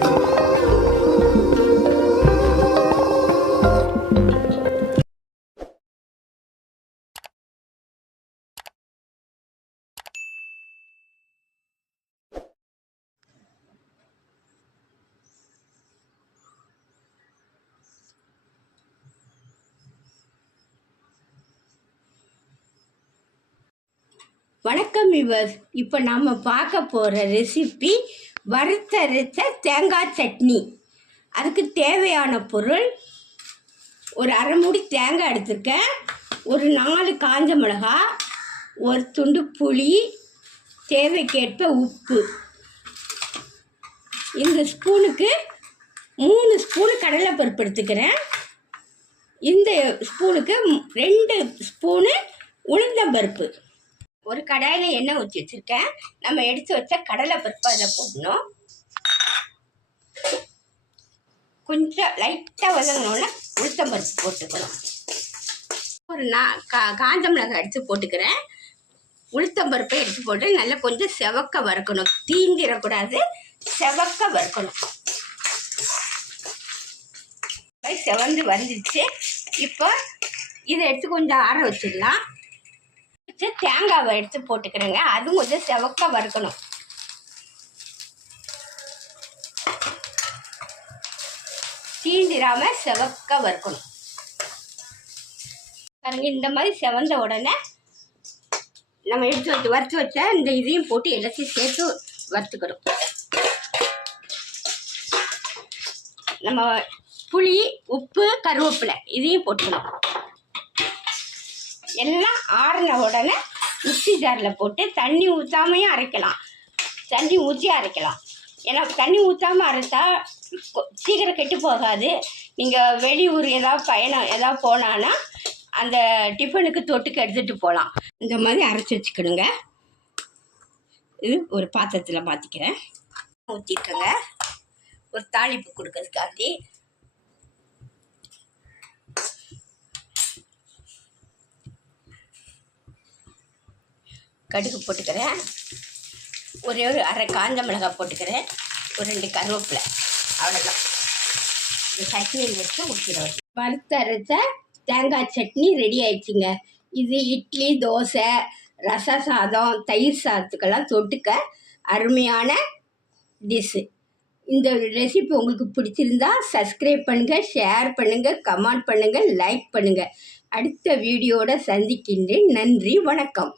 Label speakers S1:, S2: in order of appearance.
S1: Música வணக்கம் இவர் இப்போ நாம் பார்க்க போகிற ரெசிபி வறுத்தரைச்ச தேங்காய் சட்னி. அதுக்கு தேவையான பொருள் ஒரு அரை மூடி தேங்காய் எடுத்திருக்கேன். ஒரு நாலு காஞ்ச மிளகா ஒரு துண்டு புளி தேவைக்கேற்ப உப்பு. இந்த ஸ்பூனுக்கு மூணு ஸ்பூனு கடலைப்பருப்பு எடுத்துக்கிறேன். இந்த ஸ்பூனுக்கு ரெண்டு ஸ்பூனு உளுந்தம்பருப்பு ஒரு கடாயில் எண்ணெய் ஊற்றி வச்சுருக்கேன். நம்ம எடுத்து வச்ச கடலை பருப்பு அதில் போடணும். கொஞ்சம் லைட்டாக வதங்கினோடனே உளுத்தம் பருப்பு போட்டுக்கணும் ஒரு நான் கா காஞ்ச மிளகாய் எடுத்து போட்டுக்கிறேன். உளுத்தம் பருப்பை எடுத்து போட்டு நல்லா கொஞ்சம் செவக்க வறுக்கணும். தீங்கிடக்கூடாது செவக்க வறுக்கணும். செவந்து வந்துடுச்சு இப்போ இதை எடுத்து கொஞ்சம் ஆற வச்சிடலாம். வச்சு தேங்காவை எடுத்து போட்டுக்கிறேங்க. அதுவும் கொஞ்சம் செவக்க வறுக்கணும். தீந்திராமல் செவக்க வறுக்கணும். பாருங்க இந்த மாதிரி செவந்த உடனே நம்ம எடுத்து வச்சு வறுத்து வச்ச இந்த இதையும் போட்டு எல்லாத்தையும் சேர்த்து வறுத்துக்கணும். நம்ம புளி உப்பு கருவேப்பிலை இதையும் போட்டுக்கணும். எல்லாம் ஆறின உடனே மிக்ஸி ஜாரில் போட்டு தண்ணி ஊற்றாமையும் அரைக்கலாம். தண்ணி ஊற்றி அரைக்கலாம். ஏன்னா தண்ணி ஊற்றாமல் அரைத்தா சீக்கிரம் கெட்டு போகாது. நீங்கள் வெளியூர் ஏதாவது பயணம் ஏதாவது போனான்னா அந்த டிஃபனுக்கு தொட்டுக்கு எடுத்துகிட்டு போகலாம் இந்த மாதிரி அரைச்சி வச்சுக்கணுங்க இது ஒரு பாத்திரத்தில் மாற்றிக்கிறேன் ஊற்றிக்கோங்க ஒரு தாளிப்பு கொடுக்கறதுக்காண்டி கடுகு போட்டுக்கிறேன். ஒரே ஒரு அரை காஞ்ச மிளகாய் போட்டுக்கிறேன். ஒரு ரெண்டு கருவேப்பிலை. அவ்வளோதான் இந்த சட்னியில் வச்சு ஊற்றிடுவேன் வறுத்த அரைச்ச தேங்காய் சட்னி ரெடி ஆயிடுச்சுங்க. இது இட்லி தோசை ரச சாதம் தயிர் சாதத்துக்கெல்லாம் தொட்டுக்க அருமையான டிஷ்ஷு இந்த ரெசிபி உங்களுக்கு பிடிச்சிருந்தா சப்ஸ்கிரைப் பண்ணுங்கள் ஷேர் பண்ணுங்கள் கமெண்ட் பண்ணுங்கள் லைக் பண்ணுங்கள் அடுத்த வீடியோட சந்திக்கின்றேன். நன்றி வணக்கம்.